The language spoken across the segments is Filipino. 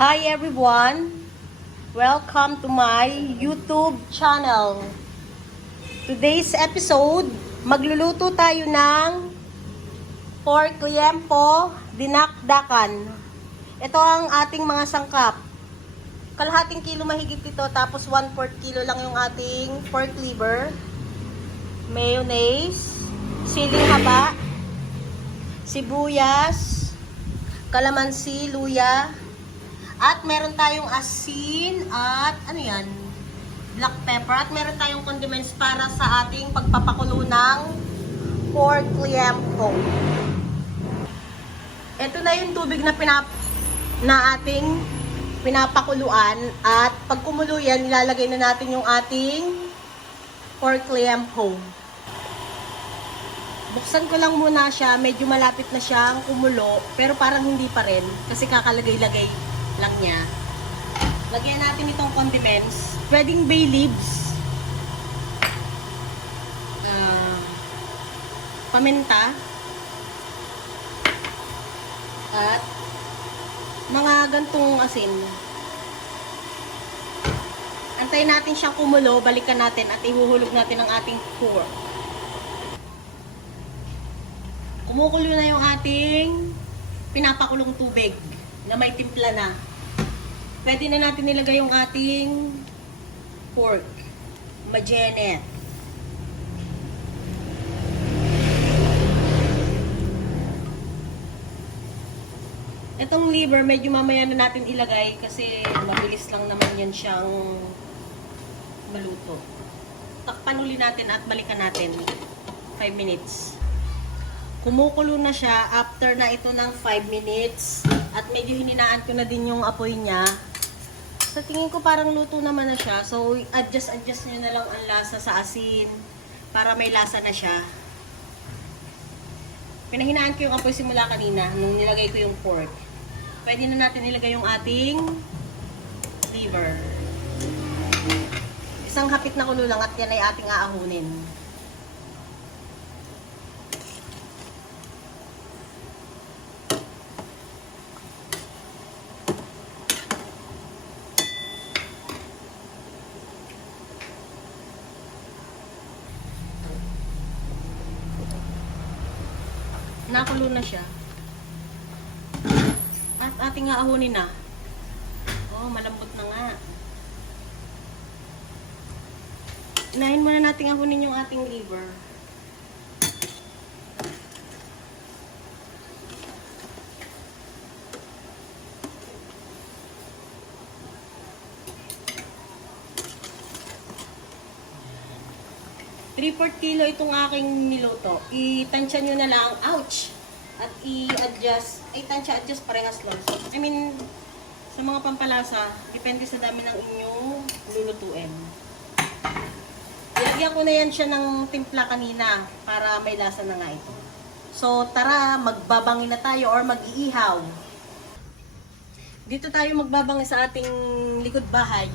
Hi everyone! Welcome to my YouTube channel. Today's episode, magluluto tayo ng pork liempo dinakdakan. Ito ang ating mga sangkap. Kalahating kilo mahigit ito, tapos 1/4 kilo lang yung ating pork liver. Mayonnaise, siling haba, sibuyas, kalamansi, luya, at meron tayong asin at ano yan? Black pepper. At meron tayong condiments para sa ating pagpapakulo ng pork liempo. Ito na yung tubig na ating pinapakuluan. At pag kumulo yan, nilalagay na natin yung ating pork liempo. Buksan ko lang muna siya. Medyo malapit na siyang kumulo. Pero parang hindi pa rin. Kasi kakalagay-lagay lang niya. Lagyan natin itong condiments. Pwedeng bay leaves, paminta, at mga gantong asin. Antayin natin siyang kumulo, balikan natin at ihuhulog natin ang ating pork. Kumukulo na yung ating pinapakulong tubig na may timpla na. Pwede na natin nilagay yung ating pork. Magenet. Itong liver, medyo mamaya na natin ilagay kasi mabilis lang naman yan siyang maluto. Takpan uli natin at balikan natin. 5 minutes. Kumukulo na siya after na ito ng 5 minutes. At medyo hininaan ko na din yung apoy niya. Sa tingin ko parang luto naman na siya. So, adjust nyo na lang ang lasa sa asin para may lasa na siya. Pinahinaan ko yung apoy simula kanina nung nilagay ko yung pork. Pwede na natin ilagay yung ating liver. Isang hapit na kulo lang at yan ay ating aahunin. Nakulo na siya. At ating aahunin na. Oh, malambot na nga. Inahin muna nating ahunin yung ating liver. Three-fourth kilo itong aking niluto. I-tansya nyo na lang. Ouch! At i-adjust. Ay, tansya-adjust parehas lang. I mean, sa mga pampalasa, depende sa dami ng inyong lulutuin. Ilagyan ko na yan siya ng timpla kanina para may lasa na nga ito. So, tara, magbabangin na tayo or mag-iihaw. Dito tayo magbabangi sa ating likod bahay.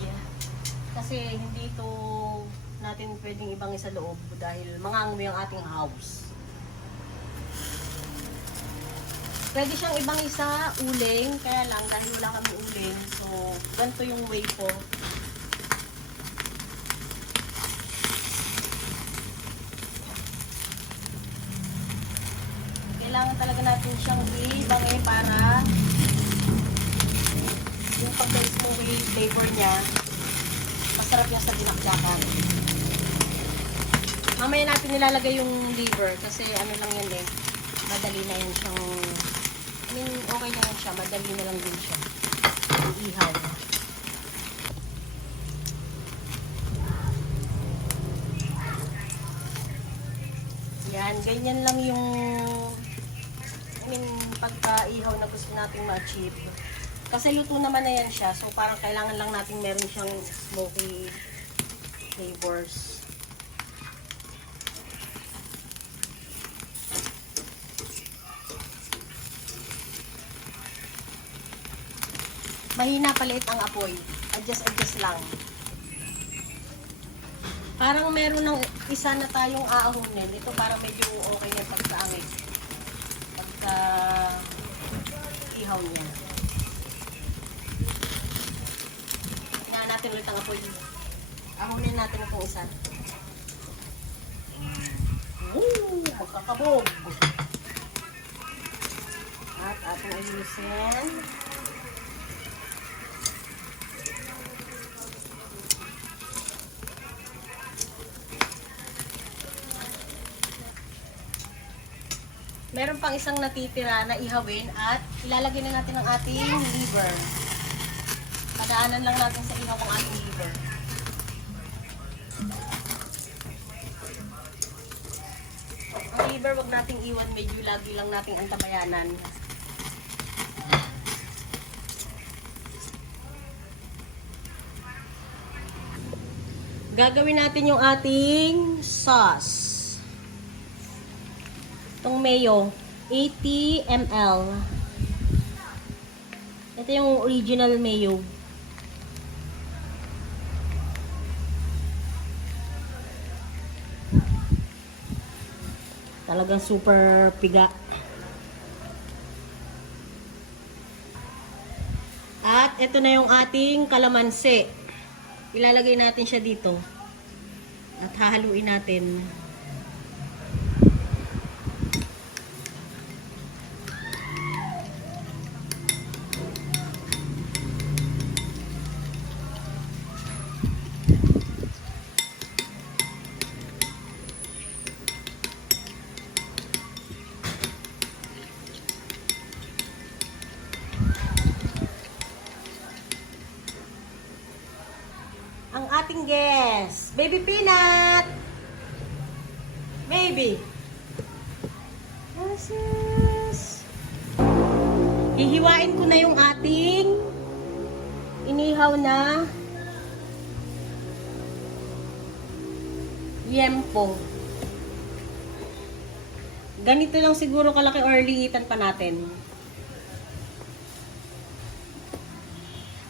Kasi hindi ito natin pwedeng ibangin sa loob dahil mangangamoy ang ating house. Pwede siyang ibangin sa uling, kaya lang dahil wala kami uling, so ganito yung way po. Kailangan talaga natin siyang ibangin para yung pagka-smoky flavor niya masarap niya sa dinakdakan. Mamaya natin nilalagay yung liver kasi ano lang yan eh. Madali na yan siyang, I mean, okay na yan siya. Madali na lang din siya. Iihaw. Yan, ganyan lang yung, I mean, pagka-ihaw na gusto nating ma-achieve. Kasi luto naman na yan siya. So, parang kailangan lang natin meron siyang smoky flavors. Mahina palit ang apoy. Adjust lang. Parang meron ng isa na tayong aahunin. Ito parang medyo okay na pagkaangit. Pagka ihaw niya. natin ulit ang apoy. Ahunin natin itong isa. Magkakabog. At ating ayusin. Meron pang isang natitira na ihawin at ilalagay na natin ang ating liver. Padaanan lang natin sa ihaw ang ating liver. Ang liver wag nating iwan, medyo lagi lang nating antabayanan. Gagawin natin yung ating sauce. Itong mayo, 80 ml. Ito yung original mayo. Talagang super piga. At ito na yung ating kalamansi. Ilalagay natin siya dito. At hahaluin natin. Ang ating guest, Baby Peanut. Baby. Yes. Hihiwain ko na yung ating inihaw na yempo. Ganito lang siguro kalaki or liitan pa natin.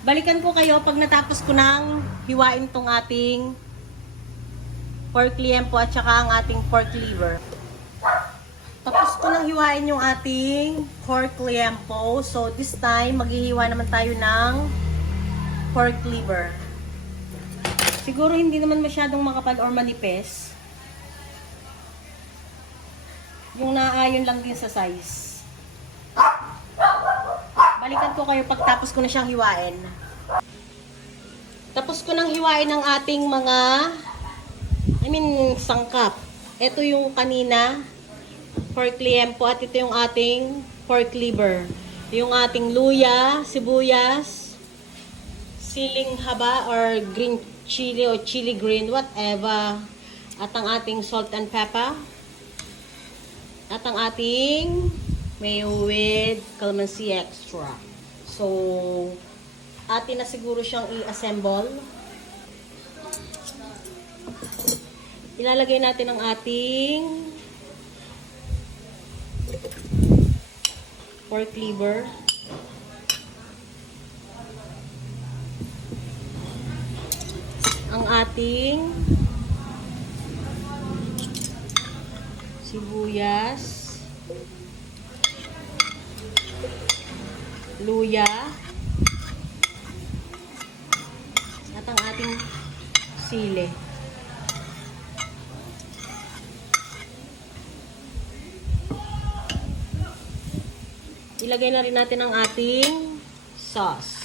Balikan ko kayo pag natapos ko nang hiwain tong ating pork liempo at saka ang ating pork liver. Tapos ko nang hiwain yung ating pork liempo. So this time, maghihiwa naman tayo ng pork liver. Siguro hindi naman masyadong makapal or manipis. Yung naayon lang din sa size. Balikan ko kayo pagtapos ko na siyang hiwain. Tapos ko nang hiwain ang ating mga sangkap. Ito yung kanina, pork liempo, at ito yung ating pork liver. Yung ating luya, sibuyas, siling haba or green chili or chili green, whatever. At ang ating salt and pepper. At ang ating mayo with calamansi extra. So, atin na siguro siyang i-assemble. Ilalagay natin ang ating pork liver. Ang ating sibuyas, luya, at ang ating sili. Ilagay na rin natin ang ating sauce.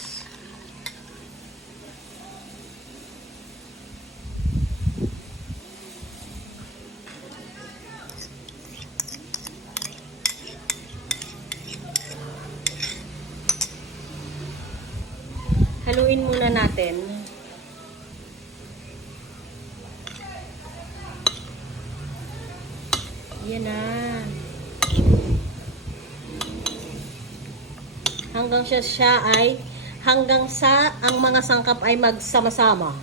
Haluin muna natin. Yan na. Hanggang sa ang mga sangkap ay magsama-sama.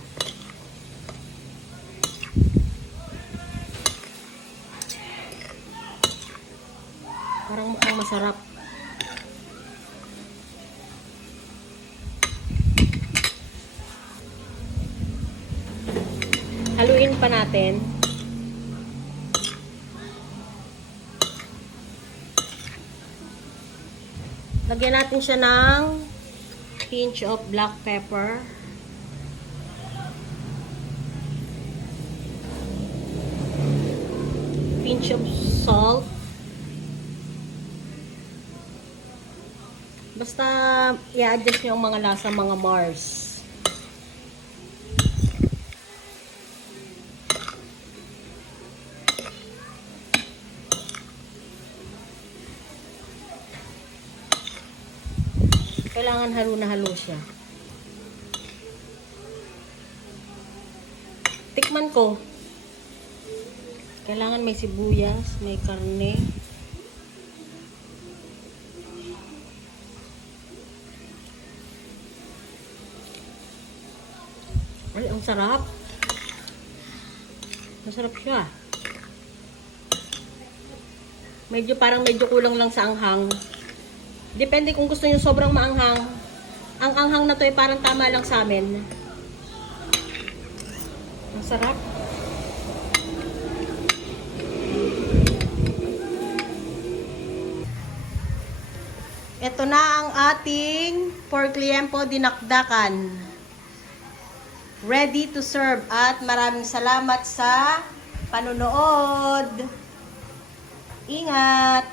Parang mukhang masarap. Haluin pa natin. Lagyan natin siya ng pinch of black pepper. pinch of salt. Basta i-adjust nyo ang mga lasa mga Mars. Kailangan halo na halo siya. Tikman ko. Kailangan may sibuyas, may karne. Ay, ang sarap. Masarap siya. Parang medyo kulang lang sa anghang. Depende kung gusto niyo sobrang maanghang. Ang anghang na to ay parang tama lang sa amin. Ang sarap. Ito na ang ating pork liempo dinakdakan. Ready to serve at maraming salamat sa panonood. Ingat!